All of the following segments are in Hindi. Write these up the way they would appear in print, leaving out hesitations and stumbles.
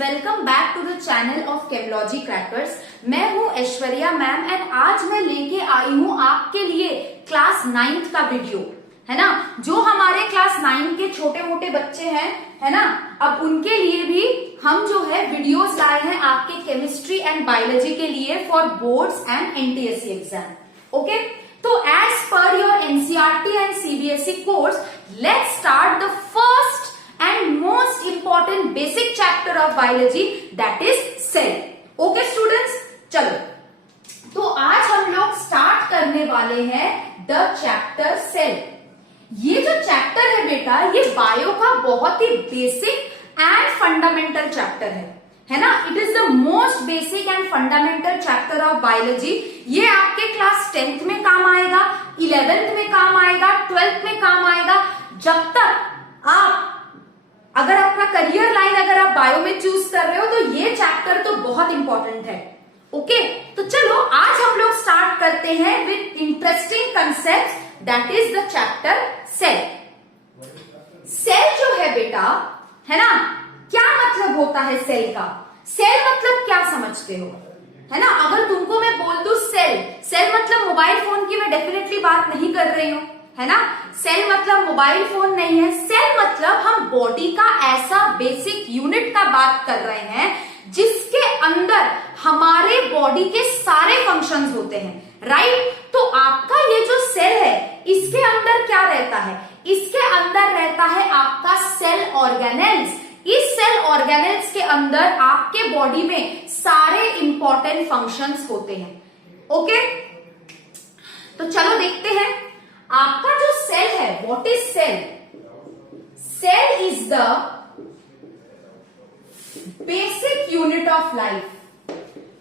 Welcome back to the channel of Chemilogy crackers. मैं हूं ऐश्वर्या मैम एंड आज मैं लेके आई हूं आपके लिए क्लास 9th का वीडियो, है ना। जो हमारे क्लास 9 के छोटे मोटे बच्चे हैं, है ना, अब उनके लिए भी हम जो है वीडियोस लाए हैं आपके केमिस्ट्री एंड बायोलॉजी के लिए for boards and NTSC exam. Okay, तो as per your NCERT and CBSE course, let's start the first and most important basic chapter of biology, that is cell. Okay students, चलो तो आज हम लोग स्टार्ट करने वाले हैं द चैप्टर सेल। ये जो चैप्टर है बेटा, ये बायो का बहुत ही बेसिक एंड फंडामेंटल चैप्टर है ना। It is the most basic and fundamental chapter of biology. ये आपके क्लास 10th में काम आएगा, 11th में काम आएगा, 12th में काम आएगा। जब तक आप अगर आपका करियर लाइन अगर आप बायो में चूज कर रहे हो तो ये चैप्टर तो बहुत इंपॉर्टेंट है। ओके, तो चलो आज हम लोग स्टार्ट करते हैं with interesting concept, that is the chapter cell. Cell जो है बेटा, है ना, क्या मतलब होता है सेल का? सेल मतलब क्या समझते हो, है ना। अगर तुमको मैं बोल दूं सेल, सेल मतलब मोबाइल फोन की मैं डेफिनेटली बात नहीं कर रही हूं, है ना। सेल मतलब मोबाइल फोन नहीं है। सेल मतलब हम बॉडी का ऐसा बेसिक यूनिट का बात कर रहे हैं जिसके अंदर हमारे बॉडी के सारे फंक्शंस होते हैं, राइट। तो आपका ये जो सेल है, इसके अंदर क्या रहता है? इसके अंदर रहता है आपका सेल ऑर्गेनेल्स। इस सेल ऑर्गेनेल्स के अंदर आपके बॉडी में सारे इंपॉर्टेंट फंक्शंस होते हैं। ओके, तो चलो देखते हैं आपका जो सेल है। What is cell? Cell is the basic unit of life,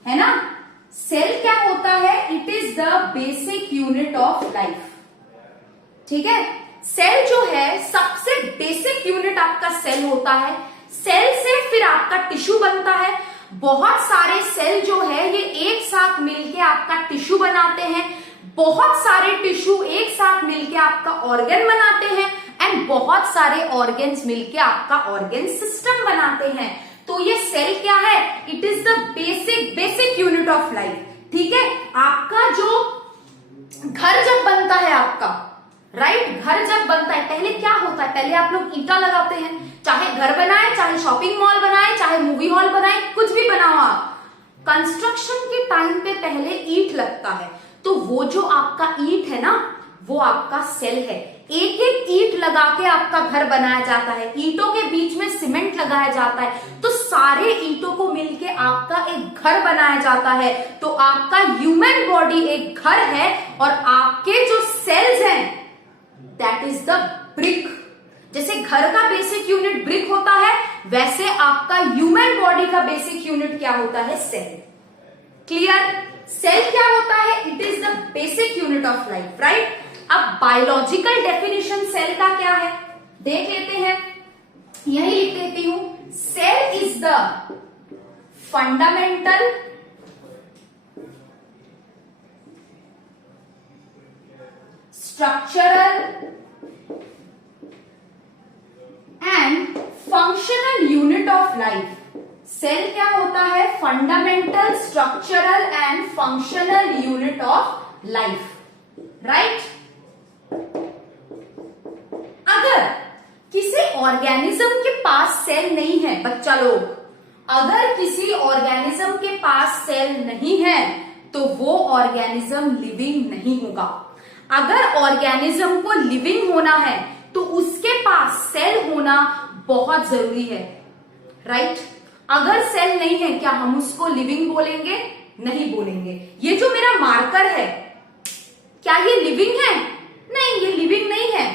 है ना। सेल क्या होता है? It is the basic unit of life, ठीक है। सेल जो है सबसे बेसिक यूनिट आपका सेल होता है। सेल से फिर आपका टिश्यू बनता है। बहुत सारे सेल जो है ये एक साथ मिलके आपका टिश्यू बनाते हैं। बहुत सारे टिश्यू एक साथ मिलके आपका ऑर्गन बनाते हैं एंड बहुत सारे ऑर्गन्स मिलके आपका ऑर्गन सिस्टम बनाते हैं। तो ये सेल क्या है? It is the basic unit of life, ठीक है। आपका जो घर जब बनता है आपका, राइट, घर जब बनता है पहले क्या होता है? पहले आप लोग ईंटा लगाते हैं, चाहे घर बनाए, चाहे शॉपिंग मॉल बनाए, चाहे मूवी हॉल बनाए, कुछ भी बनाओ आप। कंस्ट्रक्शन के टाइम पे पहले ईंट लगता है, तो वो जो आपका ईंट है ना, वो आपका सेल है। एक एक ईंट लगा के आपका घर बनाया जाता है। ईंटों के बीच में सीमेंट लगाया जाता है, तो सारे ईंटों को मिलके आपका एक घर बनाया जाता है। तो आपका ह्यूमन बॉडी एक घर है और आपके जो सेल्स हैं दैट इज द ब्रिक। जैसे घर का बेसिक यूनिट ब्रिक होता है, वैसे आपका ह्यूमन बॉडी का बेसिक यूनिट क्या होता है? सेल। क्लियर? सेल क्या होता है? It is the basic unit of life, right. अब बायोलॉजिकल डेफिनेशन सेल का क्या है देख लेते हैं। यही लिख देती हूं, cell is the fundamental structural and functional unit of life. Cell क्या होता है? Fundamental, structural and functional unit of life, right. अगर किसी ऑर्गेनिज्म के पास सेल नहीं है, बच्चा लोग, अगर किसी ऑर्गेनिज्म के पास सेल नहीं है तो वो ऑर्गेनिज्म लिविंग नहीं होगा। अगर ऑर्गेनिज्म को लिविंग होना है तो उसके पास सेल होना बहुत जरूरी है, राइट। अगर सेल नहीं है, क्या हम उसको लिविंग बोलेंगे? नहीं बोलेंगे। ये जो मेरा मार्कर है, क्या ये लिविंग है? नहीं, ये लिविंग नहीं है,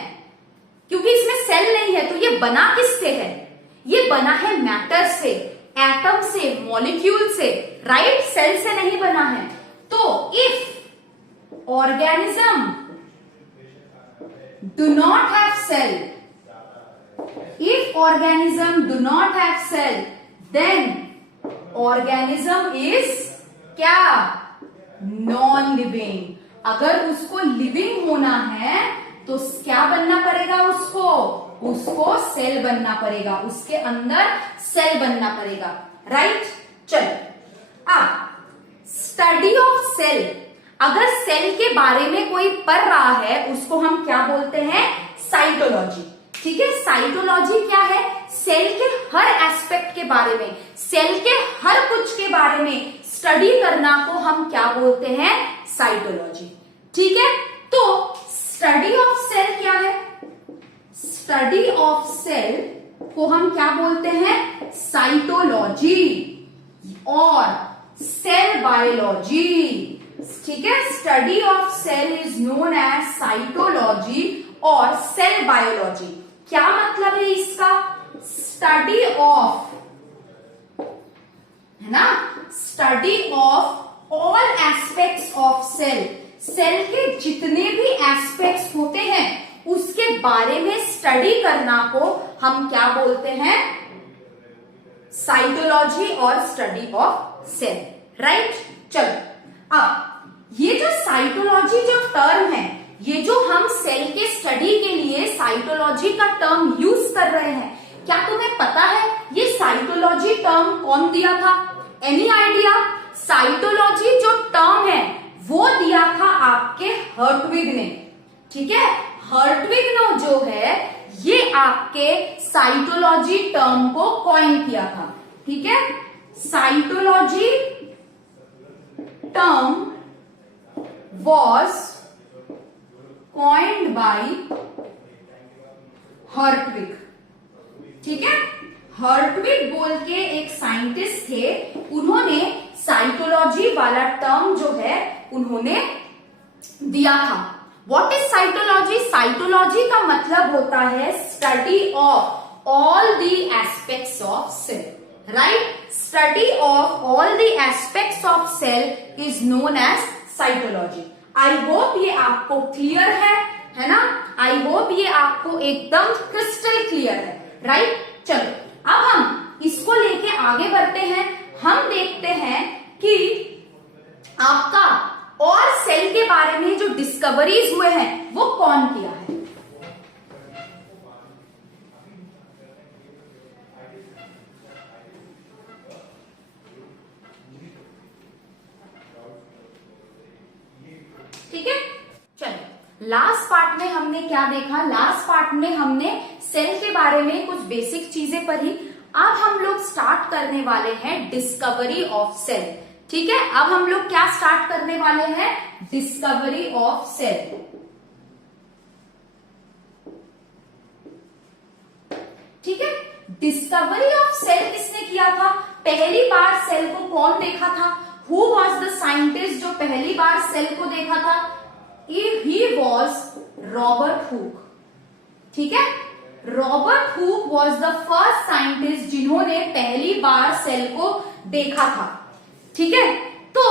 क्योंकि इसमें सेल नहीं है। तो ये बना किससे है? ये बना है मैटर से, एटम से, मॉलिक्यूल से, राइट। सेल से नहीं बना है। तो if organism do not have cell, if organism do not have cell, then organism is क्या? Non living. अगर उसको लिविंग होना है तो क्या बनना पड़ेगा? उसको सेल बनना पड़ेगा, उसके अंदर सेल बनना पड़ेगा। राइट। चलो अब स्टडी ऑफ सेल, अगर सेल के बारे में कोई पढ़ रहा है उसको हम क्या बोलते हैं? साइटोलॉजी। ठीक है, साइटोलॉजी क्या है? सेल के हर एस्पेक्ट के बारे में, सेल के हर कुछ के बारे में स्टडी करना को हम क्या बोलते हैं? साइटोलॉजी। ठीक है, तो स्टडी ऑफ सेल क्या है? स्टडी ऑफ सेल को हम क्या बोलते हैं? साइटोलॉजी और सेल बायोलॉजी। ठीक है, study of cell is known as cytology और सेल बायोलॉजी। क्या मतलब है इसका? स्टडी ऑफ, है ना, study of all aspects of cell, cell के जितने भी एस्पेक्ट्स होते हैं उसके बारे में स्टडी करना को हम क्या बोलते हैं? साइटोलॉजी और स्टडी ऑफ सेल, राइट। चलो अब ये जो साइटोलॉजी जो टर्म है, ये जो हम सेल के स्टडी के लिए साइटोलॉजी का टर्म यूज कर रहे हैं, क्या तुम्हें पता है ये साइटोलॉजी टर्म कौन दिया था? Any idea? साइटोलॉजी जो टर्म है वो दिया था आपके हर्टविग ने। ठीक है, हर्टविग ने जो है ये आपके साइटोलॉजी टर्म को कॉइन किया था। ठीक है, cytology term was coined by हर्टविग। ठीक है, हर्टविग बोल के एक साइंटिस्ट थे, उन्होंने साइटोलॉजी वाला टर्म जो है उन्होंने दिया था। What is cytology? साइटोलॉजी का मतलब होता है study of all the aspects of cell, right. Study of all the aspects of cell is known as cytology. I hope ये आपको क्लियर है ना? आई होप ये आपको एकदम क्रिस्टल क्लियर है, राइट। चलो अब हम इसको लेके आगे बढ़ते हैं। हम देखते हैं कि आपका और सेल के बारे में जो डिस्कवरीज हुए हैं वो कौन किया है। ठीक है, चलो लास्ट पार्ट में हमने क्या देखा? लास्ट पार्ट में हमने सेल के बारे में कुछ बेसिक चीजें पढ़ी। अब हम लोग स्टार्ट करने वाले हैं डिस्कवरी ऑफ सेल। ठीक है, अब हम लोग क्या स्टार्ट करने वाले हैं? Discovery of cell. ठीक है, डिस्कवरी ऑफ सेल किसने किया था? पहली बार सेल को कौन देखा था? Who was the scientist जो पहली बार सेल को देखा था? He was Robert Hooke। ठीक है, Robert Hooke was the first scientist जिन्होंने पहली बार सेल को देखा था। ठीक है, तो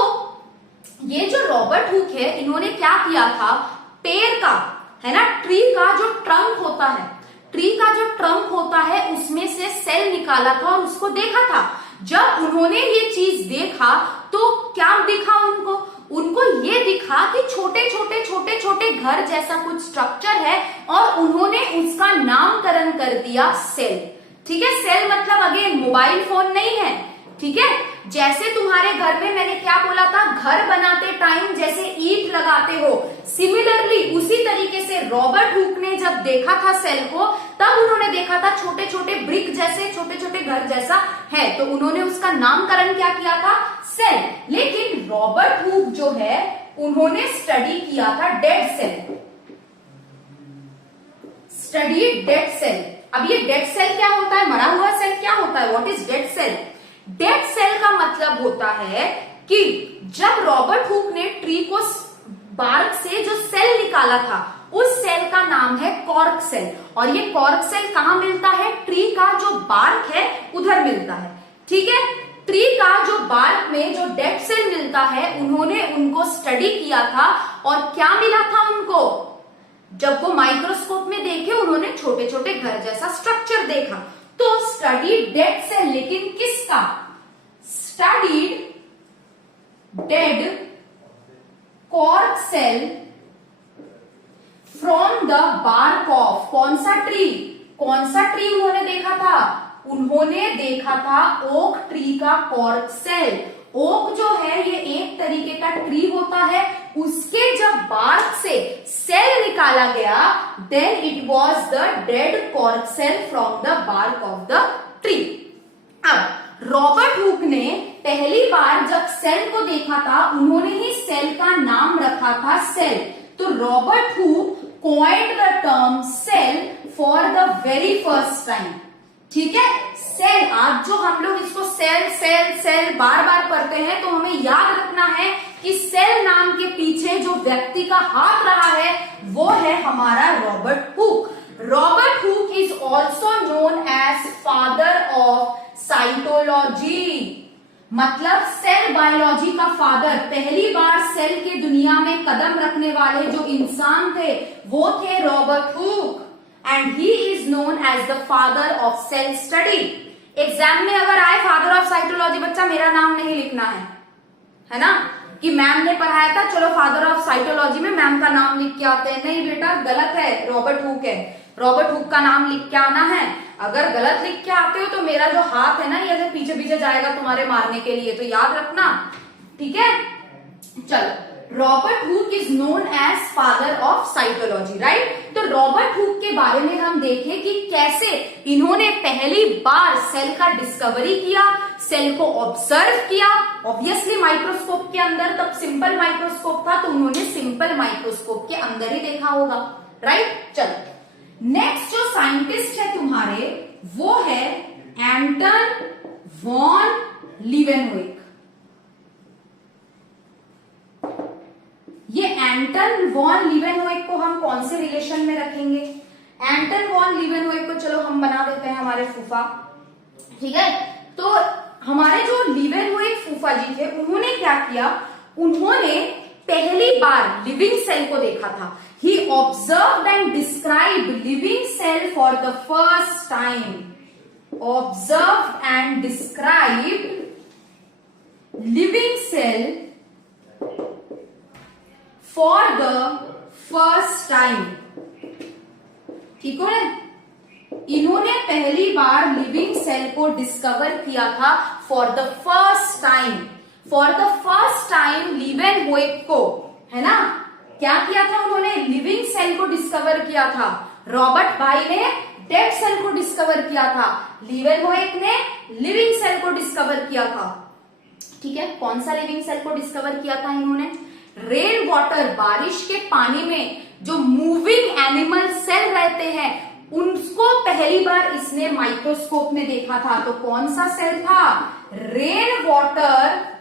ये जो रॉबर्ट हुक है, इन्होंने क्या किया था? पेड़ का, है ना, ट्री का जो ट्रंक होता है, ट्री का जो ट्रंक होता है उसमें से सेल निकाला था और उसको देखा था। जब उन्होंने ये चीज देखा तो क्या दिखा उनको? उनको ये दिखा कि छोटे छोटे घर जैसा कुछ स्ट्रक्चर है और उन्होंने उसका नामकरण कर दिया सेल। ठीक है, सेल मतलब अगेन मोबाइल फोन नहीं है। ठीक है, जैसे तुम्हारे घर में मैंने क्या बोला था, घर बनाते टाइम जैसे ईंट लगाते हो, सिमिलरली उसी तरीके से रॉबर्ट हुक ने जब देखा था सेल को, तब उन्होंने देखा था छोटे छोटे ब्रिक जैसे छोटे छोटे घर जैसा है, तो उन्होंने उसका नामकरण क्या किया था? सेल। लेकिन रॉबर्ट हुक जो है उन्होंने स्टडी किया था dead cell, study dead cell. अब ये डेड सेल क्या होता है? मरा हुआ सेल क्या होता है? What is dead cell? Dead cell का मतलब होता है कि जब रॉबर्ट हुक ने ट्री को बार्क से जो सेल निकाला था, उस सेल का नाम है कॉर्क सेल। और ये कॉर्क सेल कहां मिलता है? ट्री का जो बार्क है उधर मिलता है। ठीक है, ट्री का जो बार्क में जो डेड सेल मिलता है, उन्होंने उनको स्टडी किया था और क्या मिला था उनको? जब वो माइक्रोस्कोप में देखे, उन्होंने छोटे छोटे घर जैसा स्ट्रक्चर देखा। तो स्टडी डेड सेल, लेकिन किसका? Studied dead cork cell from the bark of, कौन सा ट्री? कौन सा ट्री उन्होंने देखा था? उन्होंने देखा था ओक ट्री का कॉर्क सेल। ओक जो है ये एक तरीके का ट्री होता है, उसके जब बार्क से सेल निकाला गया, then it was the dead cork cell from the bark of the tree. अब रॉबर्ट हुक ने पहली बार जब सेल को देखा था, उन्होंने ही सेल का नाम रखा था सेल। तो Robert hook coined the term cell for the very first time। ठीक है, सेल, आज जो हम लोग इसको सेल सेल सेल बार बार पढ़ते हैं, तो हमें याद रखना है कि सेल नाम के पीछे जो व्यक्ति का हाथ रहा है वो है हमारा Robert Hooke. Robert Hooke is also known as father of cytology, मतलब सेल बायोलॉजी का फादर। पहली बार सेल की दुनिया में कदम रखने वाले जो इंसान थे वो थे Robert Hooke, and he is known as the father of cell study. Exam में अगर आए फादर ऑफ साइटोलॉजी, बच्चा मेरा नाम नहीं लिखना है ना, कि मैम ने पढ़ाया था चलो फादर ऑफ साइटोलॉजी में मैम का नाम लिख के आते हैं। नहीं बेटा, गलत है, रॉबर्ट हुक है। रॉबर्ट हुक का नाम लिख के आना है। अगर गलत लिख के आते हो तो मेरा जो हाथ है ना, ये ऐसे पीछे पीछे जाएगा तुम्हारे मारने के लिए, तो याद रखना, ठीक है। चलो, Robert Hooke is known as father of psychology, right. तो रॉबर्ट हुक के बारे में हम देखें कि कैसे इन्होंने पहली बार सेल का डिस्कवरी किया, सेल को ऑब्जर्व किया। ऑब्वियसली माइक्रोस्कोप के अंदर, तब सिंपल माइक्रोस्कोप था तो उन्होंने सिंपल माइक्रोस्कोप के अंदर ही देखा होगा, राइट। चलो, नेक्स्ट जो साइंटिस्ट है तुम्हारे वो है एंटन वॉन लीवेनहोइक। ये एंटन वॉन लीवेनहोइक को हम कौन से रिलेशन में रखेंगे? एंटन वॉन लीवेनहोइक को चलो हम बना देते हैं हमारे फूफा, ठीक है। तो हमारे जो लीवेनहोइक फूफा जी थे, उन्होंने क्या किया, उन्होंने पहली बार लिविंग सेल को देखा था। He observed and described living cell for the first time. Observed and described living cell for the first time. ठीक हो ना? इन्होंने पहली बार लिविंग सेल को डिस्कवर किया था for the first time. For the first time Leeuwenhoek को, है ना, क्या किया था उन्होंने? लिविंग सेल को डिस्कवर किया था। रॉबर्ट भाई ने डेड सेल को डिस्कवर किया था, लीवेनहोइक ने लिविंग सेल को डिस्कवर किया था, ठीक है। कौन सा लिविंग सेल को डिस्कवर किया था इन्होंने? रेन वाटर, बारिश के पानी में जो मूविंग एनिमल सेल रहते हैं उनको पहली बार इसने माइक्रोस्कोप में देखा था। तो कौन सा सेल था? रेन वाटर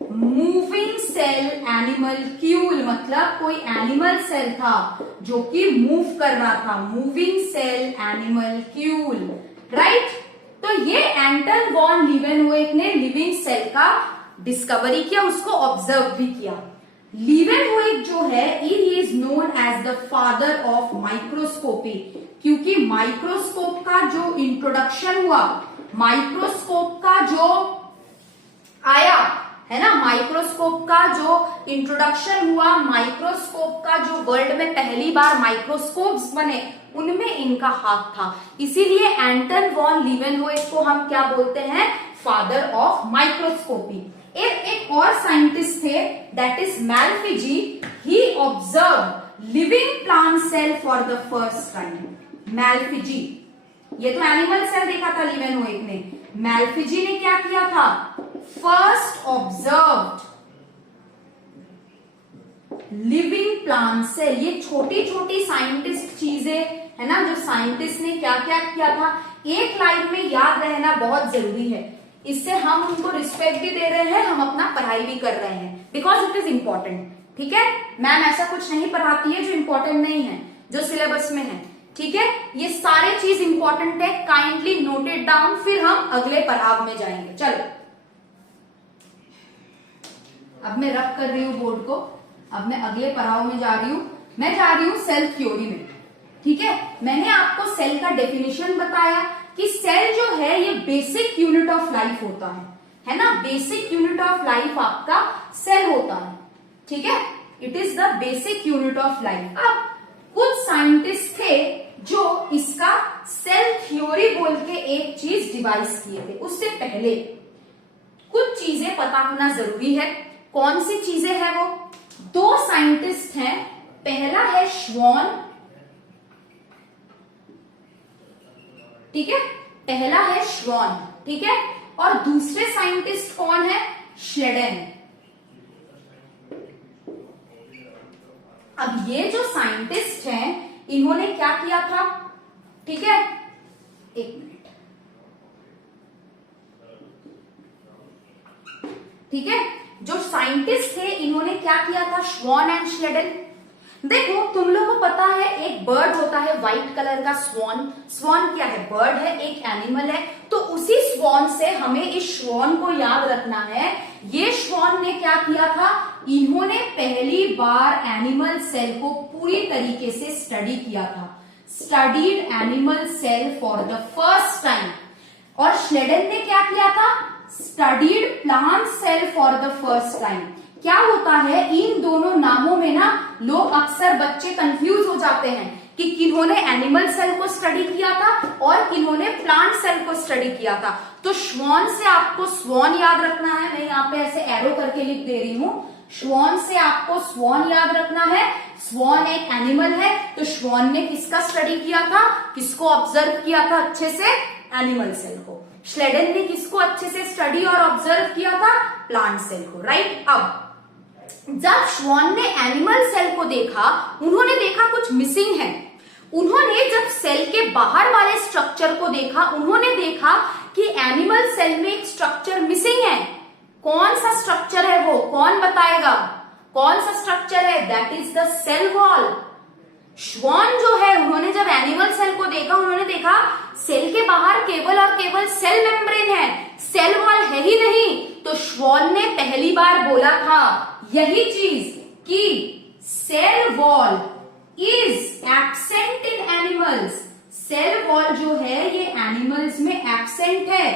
मूविंग सेल एनिमलक्यूल, मतलब कोई एनिमल सेल था जो कि मूव कर रहा था, मूविंग सेल एनिमलक्यूल, राइट। तो ये एंटन वॉन लीवेनहोइक ने लिविंग सेल का डिस्कवरी किया, उसको ऑब्जर्व भी किया। लीवेनहोइक जो है he is known as the father of microscopy, क्योंकि माइक्रोस्कोप का जो इंट्रोडक्शन हुआ, माइक्रोस्कोप का जो आया है ना, माइक्रोस्कोप का जो इंट्रोडक्शन हुआ, माइक्रोस्कोप का जो वर्ल्ड में पहली बार माइक्रोस्कोप्स बने, उनमें इनका हाथ था। इसीलिए एंटन वॉन लीवेनहोइक को हम क्या बोलते हैं? Father of microscopy. एक और साइंटिस्ट थे, that is Malpighi. He observe living plant cell for the first time. Malpighi, ये तो एनिमल सेल देखा था लीवेनहोइक ने, मैल्फिजी ने क्या किया था? First observed living plant cell. ये छोटी छोटी साइंटिस्ट चीजें है ना, जो साइंटिस्ट ने क्या क्या किया था, एक लाइन में याद रहना बहुत जरूरी है। इससे हम उनको रिस्पेक्ट भी दे रहे हैं, हम अपना पढ़ाई भी कर रहे हैं, बिकॉज इट इज इंपॉर्टेंट, ठीक है। मैम ऐसा कुछ नहीं पढ़ाती है जो इंपॉर्टेंट नहीं है, जो सिलेबस में है, ठीक है। ये सारे चीज इंपॉर्टेंट है, काइंडली नोट इट डाउन, फिर हम अगले पड़ाव में जाएंगे। चलो, अब मैं रब कर रही हूं बोर्ड को, अब मैं अगले पड़ाव में जा रही हूं। मैं जा रही हूं सेल थ्योरी में, ठीक है। मैंने आपको सेल का डेफिनेशन बताया कि सेल जो है ये बेसिक यूनिट ऑफ लाइफ होता है ना, बेसिक यूनिट ऑफ लाइफ आपका सेल होता है, ठीक है। It is the basic unit of life. अब कुछ साइंटिस्ट थे जो इसका सेल थ्योरी बोल के एक चीज डिवाइस किए थे। उससे पहले कुछ चीजें पता होना जरूरी है। कौन सी चीजें हैं वो? दो साइंटिस्ट हैं, पहला है श्वॉन, ठीक है, पहला है श्वॉन, ठीक है, और दूसरे साइंटिस्ट कौन है? श्लेडेन। अब ये जो साइंटिस्ट हैं इन्होंने क्या किया था, ठीक है, एक मिनट, ठीक है, जो साइंटिस्ट थे इन्होंने क्या किया था, श्वॉन एंड श्लेडेन। देखो तुम लोगों को पता है एक बर्ड होता है व्हाइट कलर का, स्वॉन। स्वॉन क्या है? बर्ड है, एक एनिमल है। तो उसी स्वॉन से हमें इस श्वॉन को याद रखना है। ये श्वॉन ने क्या किया था? इन्होंने पहली बार एनिमल सेल को पूरी तरीके से स्टडी किया था, studied animal cell for the first time. और श्लेडेन ने क्या किया था? Studied plant cell for the first time. क्या होता है इन दोनों नामों में ना, लोग अक्सर बच्चे कंफ्यूज हो जाते हैं कि किन्होंने एनिमल सेल को स्टडी किया था और किन्होंने प्लांट सेल को स्टडी किया था। तो श्वॉन से आपको स्वॉन याद रखना है, मैं यहाँ पे ऐसे एरो करके लिख दे रही हूं। श्वॉन से आपको स्वॉन याद रखना है। स्वॉन एक एनिमल है, तो श्वॉन ने किसका स्टडी किया था? किसको ऑब्जर्व किया था अच्छे से? एनिमल सेल को। श्लेडेन ने किसको अच्छे से स्टडी और ऑब्जर्व किया था? प्लांट सेल को, राइट। अब जब श्वॉन ने एनिमल सेल को देखा, उन्होंने देखा कुछ मिसिंग है। उन्होंने जब सेल के बाहर वाले स्ट्रक्चर को देखा, उन्होंने देखा कि एनिमल सेल में एक स्ट्रक्चर मिसिंग है। कौन सा स्ट्रक्चर है वो? कौन बताएगा? कौन सा स्ट्रक्चर है? That is the cell wall. Schwann जो है उन्होंने जब एनिमल सेल को देखा, उन्होंने देखा सेल के बाहर केवल और केवल सेल मेम्ब्रेन है, सेल वॉल है ही नहीं। तो श्वॉन ने पहली बार बोला था यही चीज कि cell wall is absent in animals. Cell wall जो है ये एनिमल्स में एब्सेंट है,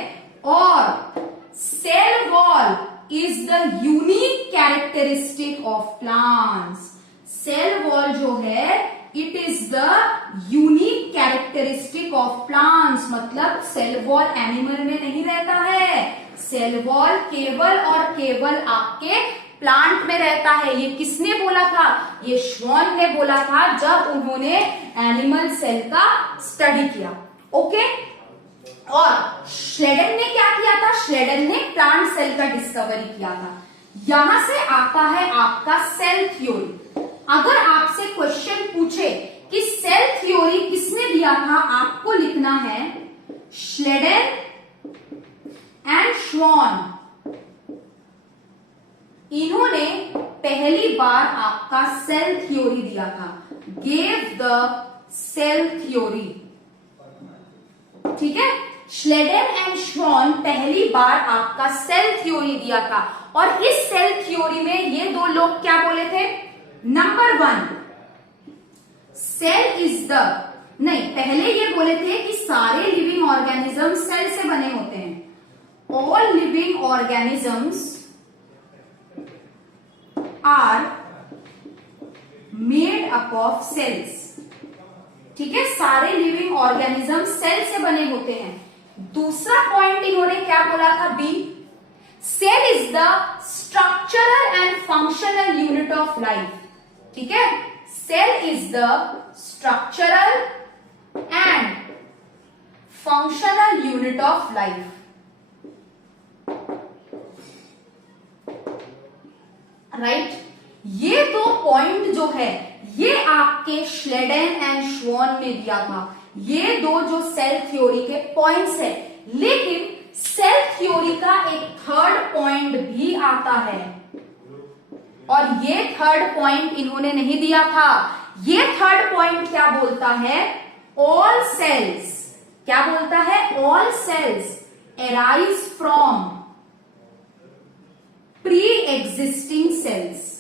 और cell wall is the unique characteristic of plants. Cell wall जो है it is the unique characteristic of plants. मतलब सेल वॉल एनिमल में नहीं रहता है, सेल वॉल केवल और केवल आपके प्लांट में रहता है। ये किसने बोला था? ये श्वॉन ने बोला था जब उन्होंने एनिमल सेल का स्टडी किया। ओके, और श्लेडेन ने क्या किया था? श्लेडेन ने प्लांट सेल का डिस्कवरी किया था। यहां से आता है आपका सेल थ्योरी। अगर आपसे क्वेश्चन पूछे कि सेल थ्योरी किसने दिया था, आपको लिखना है श्लेडेन एंड श्वॉन। इन्होंने पहली बार आपका सेल थ्योरी दिया था, गेव द सेल थ्योरी, ठीक है। श्लेडेन एंड श्वॉन पहली बार आपका सेल थ्योरी दिया था। और इस सेल थ्योरी में ये दो लोग क्या बोले थे? नंबर 1, सेल इज द, नहीं, पहले ये बोले थे कि सारे लिविंग ऑर्गेनिज्म सेल से बने होते हैं। All living organisms are made up of cells, ठीक है। सारे लिविंग ऑर्गेनिज्म सेल से बने होते हैं। दूसरा पॉइंट इन्होंने क्या बोला था? B, cell is the structural and functional unit of life, ठीक है। Cell is the structural and functional unit of life. Right, ये दो पॉइंट जो है ये आपके श्लेडेन एंड श्वॉन ने दिया था। ये दो जो सेल थ्योरी के पॉइंट्स है। लेकिन सेल थ्योरी का एक थर्ड पॉइंट भी आता है, और ये थर्ड पॉइंट इन्होंने नहीं दिया था। ये थर्ड पॉइंट क्या बोलता है? ऑल सेल्स, क्या बोलता है? All cells arise from pre existing cells.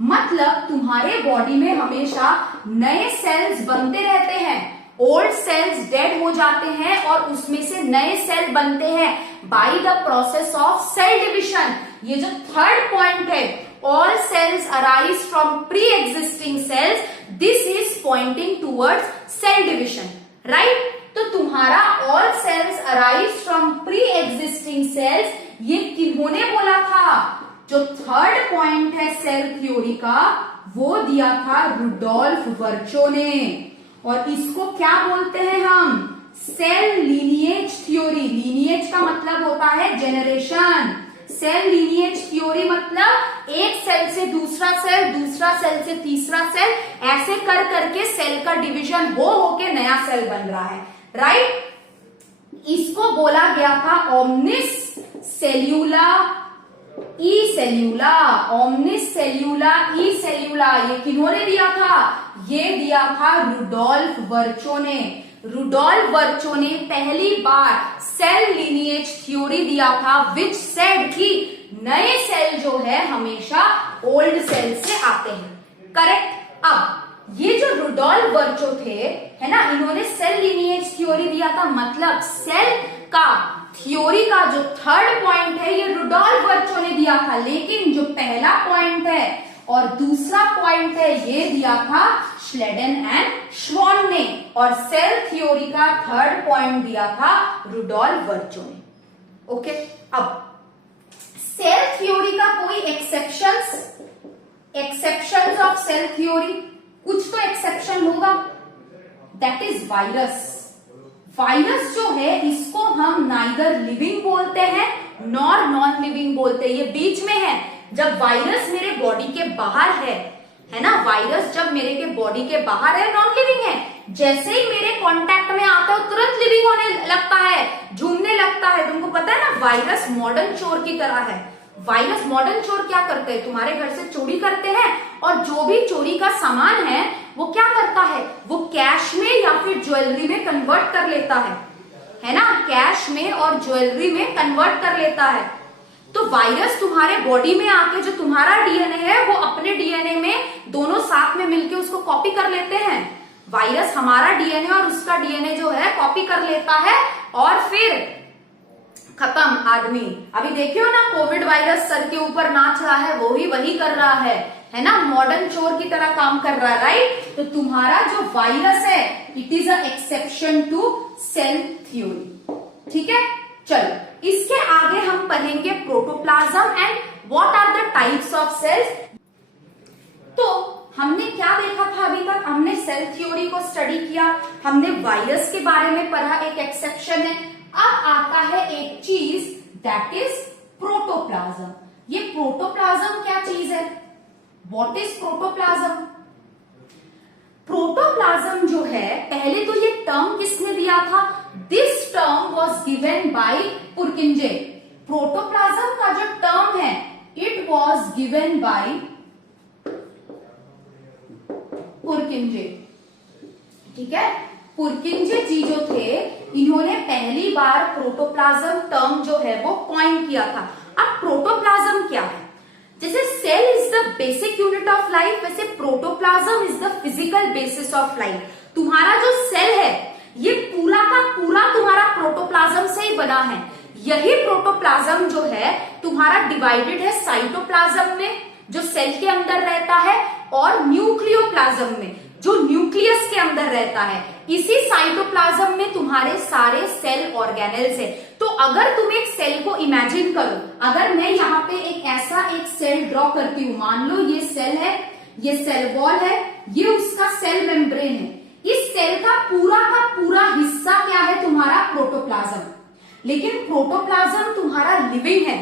मतलब तुम्हारे बॉडी में हमेशा नए सेल्स बनते रहते हैं। ओल्ड सेल्स डेड हो जाते हैं और उसमें से नए सेल बनते हैं by the process of cell division. ये जो थर्ड पॉइंट है, all cells arise from pre-existing cells, this is pointing towards cell division, right? तो तुम्हारा all cells arise from pre-existing cells, ये किन्होंने बोला था? जो थर्ड पॉइंट है सेल थ्योरी का, वो दिया था रुडोल्फ वर्चो ने। और इसको क्या बोलते हैं हम? Cell lineage theory. लीनिएज का मतलब होता है जेनरेशन। सेल लीनिएज थ्योरी मतलब एक सेल से दूसरा सेल, दूसरा सेल से तीसरा सेल, ऐसे कर करके सेल का डिवीजन हो होके नया सेल बन रहा है, राइट? इसको बोला गया था ओमनिस सेल्यूला ई सेल्यूला। ओमनिस सेल्यूला ई सेल्यूला ये किन्होंने दिया था? ये दिया था रुडोल्फ वर्चो ने। रुडोल्फ वर्चो ने पहली बार सेल लीनिएज थ्योरी दिया था, विच सेड कि नए सेल जो है हमेशा ओल्ड सेल से आते हैं, करेक्ट? अब ये जो रुडोल्फ वर्चो थे, है ना, इन्होंने सेल लीनिएज थ्योरी दिया था, मतलब सेल का थ्योरी का जो थर्ड पॉइंट है ये रुडोल्फ वर्चो ने दिया था। लेकिन जो पहला पॉइंट है और दूसरा पॉइंट है ये दिया था श्लेडेन एंड श्वान ने, और सेल थ्योरी का थर्ड पॉइंट दिया था रुडोल्फ वर्चो ने। ओके, अब सेल थ्योरी का कोई एक्सेप्शंस ऑफ सेल थ्योरी, कुछ तो एक्सेप्शन होगा, दैट इज वायरस। वायरस जो है इसको हम नाइदर लिविंग बोलते हैं नॉर नॉन लिविंग बोलते हैं, ये बीच में है। जब वायरस मेरे बॉडी के बाहर है ना, वायरस जब मेरे के बॉडी के बाहर है, नॉन लिविंग है। जैसे ही मेरे कांटेक्ट में आता है तुरंत लिविंग होने लगता है, झूमने लगता है। तुमको पता है ना, वायरस मॉडर्न चोर की तरह है। वायरस मॉडर्न चोर क्या करते हैं? तुम्हारे घर से चोरी करते हैं, और जो भी चोरी का सामान है वो क्या करता है? वो कैश में या फिर ज्वेलरी में कन्वर्ट कर लेता है ना, कैश में और ज्वेलरी में कन्वर्ट कर लेता है। तो वायरस तुम्हारे बॉडी में आके जो तुम्हारा डीएनए है वो अपने डीएनए में दोनों साथ में मिलके उसको कॉपी कर लेते हैं। वायरस हमारा डीएनए और उसका डीएनए जो है कॉपी कर लेता है, और फिर खत्म आदमी। अभी देखियो ना, कोविड वायरस सर के ऊपर नाच रहा है, वो ही वही कर रहा है ना, मॉडर्न चोर की तरह काम कर रहा है, राइट? तो तुम्हारा जो वायरस है it is a exception to cell theory, ठीक है? चलो, इसके आगे हम पढ़ेंगे protoplasm and what are the types of cells. तो हमने क्या देखा था अभी तक? हमने सेल थ्योरी को स्टडी किया, हमने वायरस के बारे में पढ़ा, एक एक्सेप्शन है। अब आता है एक चीज, दैट इज प्रोटोप्लाज्म। ये प्रोटोप्लाज्म क्या चीज है? What is protoplasm? प्रोटोप्लाज्म जो है, पहले तो ये टर्म किसने दिया था? This term was given by पुरकिंजे। Protoplasm का जो टर्म है इट वॉज गिवन बाय पुरकिंजे, ठीक है? पुरकिंजे जी जो थे, इन्होंने पहली बार प्रोटोप्लाज्म टर्म जो है वो कॉइन किया था। अब प्रोटोप्लाज्म क्या है? जैसे cell is the basic unit of life, वैसे protoplasm is the physical basis of life. तुम्हारा जो सेल है ये पूरा का पूरा तुम्हारा प्रोटोप्लाज्म से ही बना है। यही प्रोटोप्लाज्म जो है तुम्हारा डिवाइडेड है साइटोप्लाज्म में, जो सेल के अंदर रहता है, और न्यूक्लियोप्लाज्म में, जो न्यूक्लियस के अंदर रहता है। इसी साइटोप्लाज्म में तुम्हारे सारे सेल ऑर्गेनेल्स है। तो अगर तुम एक सेल को इमेजिन करो, अगर मैं यहाँ पे एक सेल ड्रॉ करती हूँ, मान लो ये सेल है, ये सेल वॉल है, ये उसका सेल मेम्ब्रेन है। इस सेल का पूरा हिस्सा क्या है? तुम्हारा प्रोटोप्लाज्म। लेकिन प्रोटोप्लाज्म तुम्हारा लिविंग है,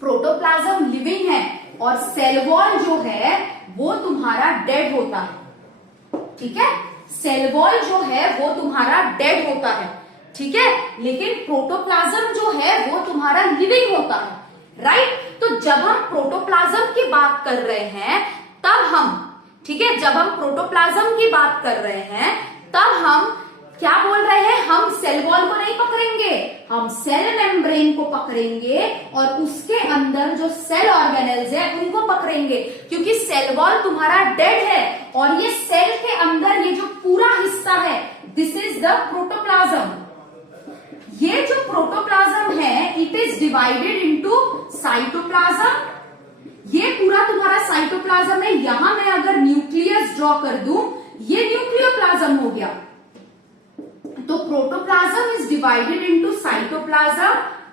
प्रोटोप्लाज्म लिविंग है, और सेल वॉल जो है वो तुम्हारा डेड होता है, ठीक है? सेल वॉल जो है वो तुम्हारा डेड होता है, ठीक है? लेकिन प्रोटोप्लाज्म जो है वो तुम्हारा लिविंग होता है, राइट? तो जब हम प्रोटोप्लाज्म की बात कर रहे हैं तब हम, ठीक है, जब हम प्रोटोप्लाज्म की बात कर रहे हैं तब हम क्या बोल रहे हैं? हम सेल वॉल को नहीं पकड़ेंगे, हम सेल मेम्ब्रेन को पकड़ेंगे, और उसके अंदर जो सेल ऑर्गेनेल्स है उनको पकड़ेंगे, क्योंकि सेल वॉल तुम्हारा डेड है, और ये सेल के अंदर ये जो पूरा हिस्सा है दिस इज द प्रोटोप्लाज्म। ये जो प्रोटोप्लाज्म है it is divided into cytoplasm, ये पूरा तुम्हारा साइटोप्लाज्म है। यहां मैं अगर न्यूक्लियस ड्रॉ कर दूं, ये न्यूक्लियोप्लाज्म हो गया। तो protoplasm is divided into cytoplasm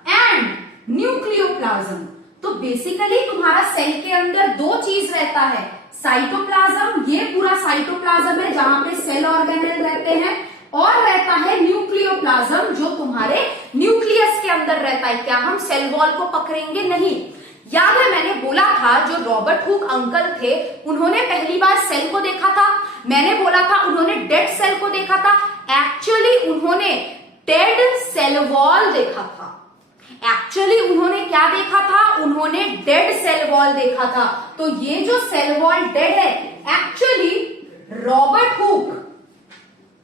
and nucleoplasm. तो बेसिकली तुम्हारा सेल के अंदर दो चीज रहता है, साइटोप्लाज्म, ये पूरा साइटोप्लाज्म है जहां पे सेल ऑर्गेनेल रहते हैं, और रहता है न्यूक्लियोप्लाज्म जो तुम्हारे न्यूक्लियस के अंदर रहता है। क्या हम सेल वॉल को पकड़ेंगे? नहीं। याद है मैंने बोला था जो रॉबर्ट हुक अंकल थे उन्होंने पहली बार सेल को देखा था, मैंने बोला था उन्होंने डेड सेल को देखा था। एक्चुअली उन्होंने डेड सेल वॉल देखा था। एक्चुअली उन्होंने क्या देखा था? उन्होंने डेड सेल वॉल देखा था। तो ये जो सेल वॉल डेड है, एक्चुअली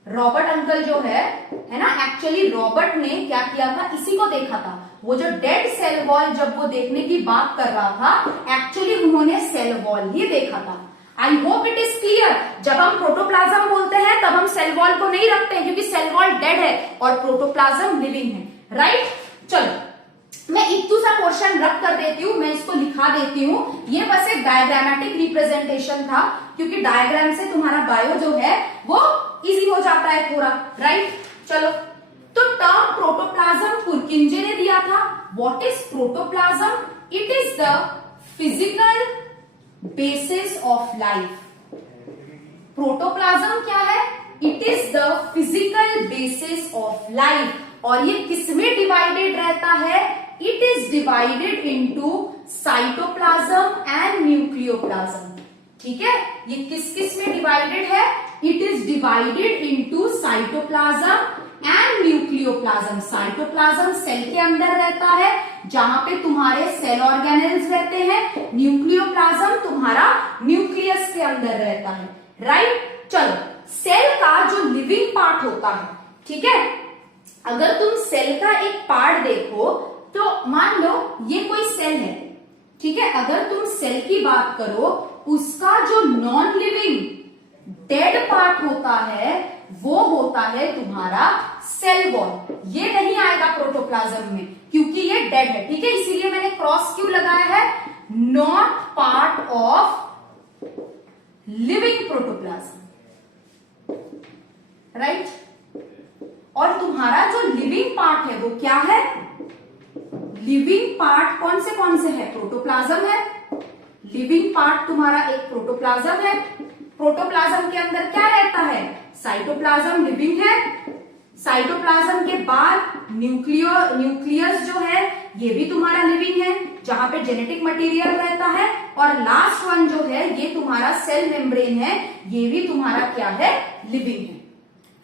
रॉबर्ट अंकल जो है ना, एक्चुअली रॉबर्ट ने क्या किया था, इसी को देखा था। वो जो डेड सेल वॉल जब वो देखने की बात कर रहा था, एक्चुअली उन्होंने सेल वॉल ही देखा था। I hope it is clear. जब हम प्रोटोप्लाज्म बोलते हैं तब हम सेल वॉल को नहीं रखते हैं क्योंकि सेल वॉल डेड है और प्रोटोप्लाज्म लिविंग है, राइट। चलो मैं इतना सा पोर्शन रख कर देती हूं, मैं इसको लिखा देती हूं। ये बस एक डायग्रामेटिक रिप्रेजेंटेशन था क्योंकि डायग्राम से तुम्हारा बायो जो है वो इजी हो जाता है पूरा, राइट। चलो तो टर्म प्रोटोप्लाज्म पुरकिंजे ने दिया था। What is protoplasm? It is the physical basis of life. Protoplasm क्या है? It is the physical basis of life. और ये किसमें डिवाइडेड रहता है? It is divided into cytoplasm and nucleoplasm. ठीक है, ये किस किस में डिवाइडेड है? It is divided into cytoplasm and nucleoplasm. Cytoplasm cell के अंदर रहता है जहां पे तुम्हारे सेल ऑर्गेनेल्स रहते हैं, न्यूक्लियोप्लाज्म तुम्हारा न्यूक्लियस के अंदर रहता है, राइट। चलो सेल का जो लिविंग पार्ट होता है, ठीक है, अगर तुम सेल का एक पार्ट देखो तो मान लो ये कोई सेल है, ठीक है, अगर तुम सेल की बात करो उसका जो नॉन लिविंग डेड पार्ट होता है वो होता है तुम्हारा सेल वॉल। ये नहीं आएगा प्रोटोप्लाज्म में क्योंकि ये डेड है, ठीक है, इसीलिए मैंने क्रॉस क्यों लगाया है? Not part of living protoplasm, right. और तुम्हारा जो लिविंग पार्ट है वो क्या है? लिविंग पार्ट कौन से है? प्रोटोप्लाज्म है। लिविंग पार्ट तुम्हारा एक प्रोटोप्लाज्म है। प्रोटोप्लाज्म के अंदर क्या रहता है? साइटोप्लाज्म लिविंग है। साइटोप्लाज्म के बाद न्यूक्लियस जो है ये भी तुम्हारा लिविंग है जहां पे जेनेटिक मटेरियल रहता है। और लास्ट वन जो है ये तुम्हारा सेल मेम्ब्रेन है, ये भी तुम्हारा क्या है? लिविंग है,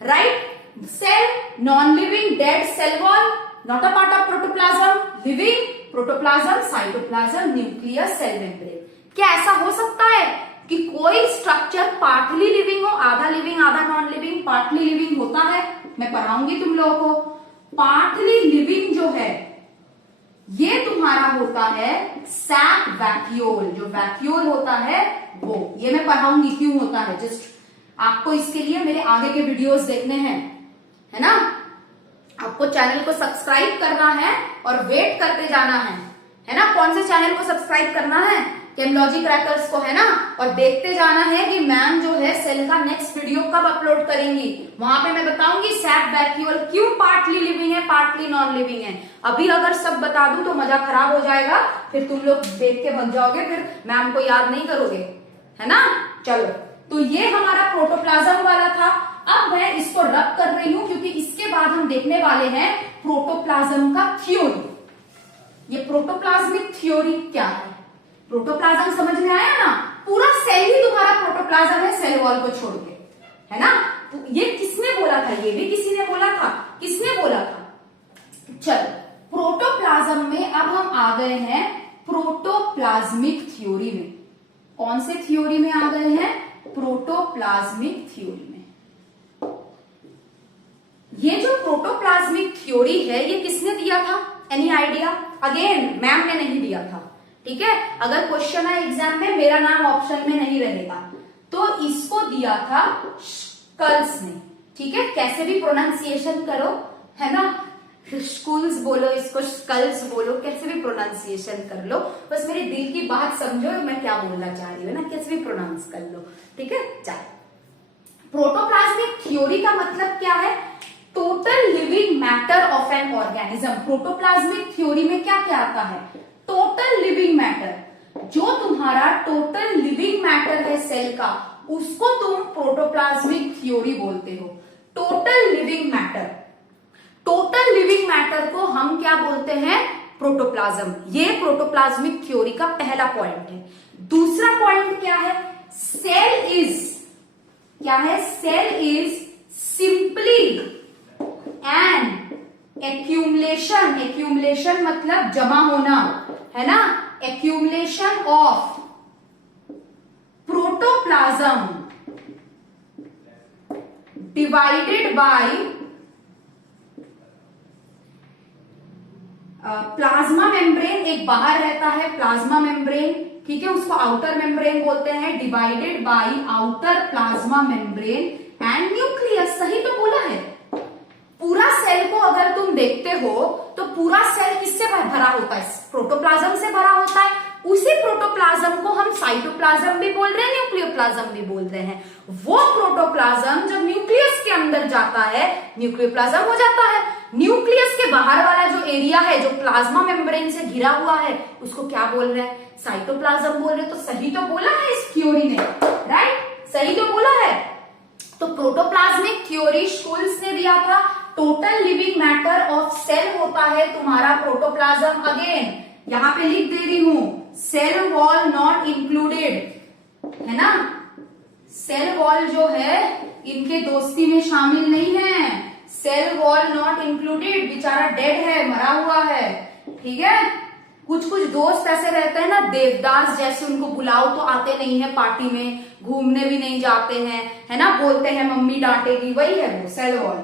right. Cell, non living, dead, cell wall, not a part of protoplasm, living, protoplasm, cytoplasm, nucleus, cell membrane. क्या ऐसा हो सकता है कि कोई स्ट्रक्चर पार्टली लिविंग हो, आधा लिविंग आधा नॉन लिविंग? पार्टली लिविंग होता है, मैं पढ़ाऊंगी तुम लोगों को। पार्टली लिविंग जो है ये तुम्हारा होता है सैक वैक्यूल। जो वैक्यूल होता है वो, ये मैं पढ़ाऊंगी क्यों होता है, जस्ट आपको इसके लिए मेरे आगे के वीडियोस देखने हैं, है ना। आपको चैनल को सब्सक्राइब करना है और वेट करते जाना है ना। कौन से चैनल को सब्सक्राइब करना है? केमलॉजी क्रैकर्स को, है ना। और देखते जाना है कि मैम जो है सेल का नेक्स्ट वीडियो कब अपलोड करेंगी। वहां पे मैं बताऊंगी सैक वैक्यूल क्यों पार्टली लिविंग है, पार्टली नॉन लिविंग है। अभी अगर सब बता दूं तो मजा खराब हो जाएगा, फिर तुम लोग देख के भग जाओगे, फिर मैम को याद नहीं करोगे, है ना। चलो तो ये हमारा प्रोटोप्लाज्म वाला था। अब मैं इसको रब कर रही हूं क्योंकि इसके बाद हम देखने वाले हैं प्रोटोप्लाज्म का थ्योरी। ये प्रोटोप्लाज्मिक थ्योरी क्या है? प्रोटोप्लाज्म समझ में आया ना? पूरा सेल ही तुम्हारा प्रोटोप्लाज्म है सेल वॉल को छोड़ के, है ना। तो ये किसने बोला था? ये भी किसी ने बोला था। किसने बोला था? चलो प्रोटोप्लाज्म में अब हम आ गए हैं प्रोटोप्लाज्मिक थ्योरी में। कौन से थ्योरी में आ गए हैं? प्रोटोप्लाज्मिक थ्योरी में। ये जो प्रोटोप्लाज्मिक थ्योरी है ये किसने दिया था? Any idea? अगेन मैम ने नहीं दिया था, ठीक है। अगर क्वेश्चन है एग्जाम में, मेरा नाम ऑप्शन में नहीं रहेगा, तो इसको दिया था स्कल्स ने, ठीक है। कैसे भी प्रोनाउंसिएशन करो, है ना। स्कूल्स बोलो, इसको स्कल्स बोलो, कैसे भी प्रोनाउंसिएशन कर लो, बस मेरे दिल की बात समझो मैं क्या बोलना चाह रही हूँ ना, कैसे भी प्रोनाउंस कर लो, ठीक है। चलो, प्रोटोप्लाज्मिक थ्योरी का मतलब क्या है? Total living matter of an organism. Protoplasmic theory में क्या क्या आता है? टोटल लिविंग मैटर, जो तुम्हारा टोटल लिविंग मैटर है सेल का, उसको तुम प्रोटोप्लाज्मिक थ्योरी बोलते हो। Total living matter, total living matter को हम क्या बोलते हैं? प्रोटोप्लाज्म। ये प्रोटोप्लाज्मिक थ्योरी का पहला पॉइंट है। दूसरा पॉइंट क्या है? सेल इज, क्या है? Cell is simply an accumulation, accumulation मतलब जमा होना, है ना? Accumulation of protoplasm divided by plasma membrane. एक बाहर रहता है प्लाज्मा मेम्ब्रेन, ठीक है, उसको आउटर मेम्ब्रेन बोलते हैं, divided by outer plasma membrane and nucleus. सही तो बोला है। पूरा सेल को अगर तुम देखते हो तो पूरा सेल किससे भरा होता है? प्रोटोप्लाज्म से भरा होता है। उसी प्रोटोप्लाज्म को हम साइटोप्लाज्म भी बोल रहे हैं, न्यूक्लियोप्लाज्म भी बोल रहे हैं। वो प्रोटोप्लाज्म जब न्यूक्लियस के अंदर जाता है, न्यूक्लियोप्लाज्म हो जाता है। न्यूक्लियस के बाहर वाला जो एरिया है, जो प्लाज्मा मेम्ब्रेन से घिरा हुआ है, उसको क्या बोल रहे हैं? साइटोप्लाज्म बोल रहे हैं। तो सही तो बोला है इस थ्योरी ने, राइट? सही तो बोला है। तो प्रोटोप्लाज्मिक थ्योरी स्कूल्स ने दिया था। Total living matter of cell होता है तुम्हारा प्रोटोप्लाज्म। अगेन यहां पे लिख दे रही हूं, सेल वॉल नॉट इंक्लूडेड, है ना? सेल वॉल जो है इनके दोस्ती में शामिल नहीं है। सेल वॉल नॉट इंक्लूडेड, बेचारा डेड है, मरा हुआ है, ठीक है। कुछ कुछ दोस्त ऐसे रहते हैं ना, देवदास जैसे, उनको बुलाओ तो आते नहीं है पार्टी में, घूमने भी नहीं जाते हैं, है ना, बोलते हैं मम्मी डांटेगी, वही है वो सेल वॉल।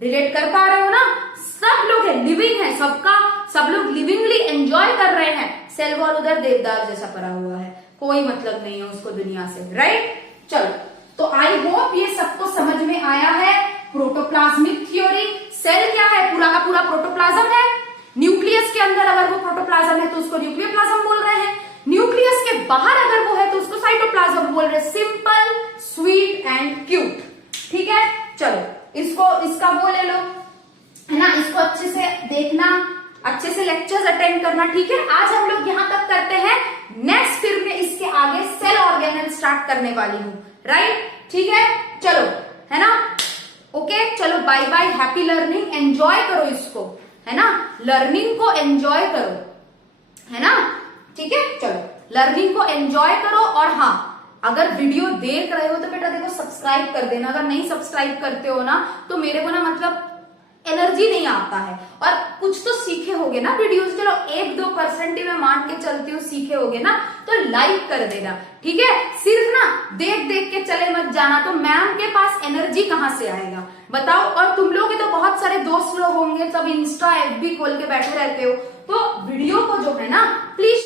रिलेट कर पा रहे हो ना? सब लोग है, लिविंग है, सबका सब लोग लिविंगली एंजॉय कर रहे हैं। सेल वॉल उधर देवदास जैसा पड़ा हुआ है, कोई मतलब नहीं है उसको दुनिया से, राइट? चलो, तो आई होप ये सबको समझ में आया है। प्रोटोप्लाज्मिक थ्योरी, सेल क्या है? पूरा का पूरा प्रोटोप्लाज्म है। न्यूक्लियस के अंदर अगर वो प्रोटोप्लाज्म है तो उसको न्यूक्लियोप्लाज्म बोल रहे हैं। न्यूक्लियस के बाहर अगर वो है तो उसको साइटोप्लाज्म बोल रहे हैं। सिंपल, स्वीट एंड क्यूट, ठीक है। चलो, इसको इसका वो ले लो, है ना? इसको अच्छे से देखना, अच्छे से लेक्चर्स अटेंड करना, ठीक है। आज हम लोग यहां तक करते हैं। नेक्स्ट फिर में इसके आगे सेल ऑर्गेनेल स्टार्ट करने वाली हूं, राइट? ठीक है, चलो, है ना? ओके, चलो, bye bye, happy learning, enjoy करो इसको, है ना? लर्निंग को एंजॉय करो, है ना? ठीक है, चलो, लर्निंग को एंजॉय करो। और हाँ, अगर वीडियो देख रहे हो तो बेटा देखो सब्सक्राइब कर देना। अगर नहीं सब्सक्राइब करते हो ना तो मेरे को ना मतलब एनर्जी नहीं आता है। और कुछ तो सीखे होगे ना वीडियोस, चलो 1-2% ही मैं मान के चलती हूँ, सीखे होगे ना, तो लाइक कर देना, ठीक है। सिर्फ ना देख देख के चले मत जाना, तो मैम के पास एनर्जी कहाँ से आएगा बताओ। और तुम लोग तो बहुत सारे दोस्त लोग होंगे, सब इंस्टा FB खोल के बैठे रहते हो, तो वीडियो को जो है ना प्लीज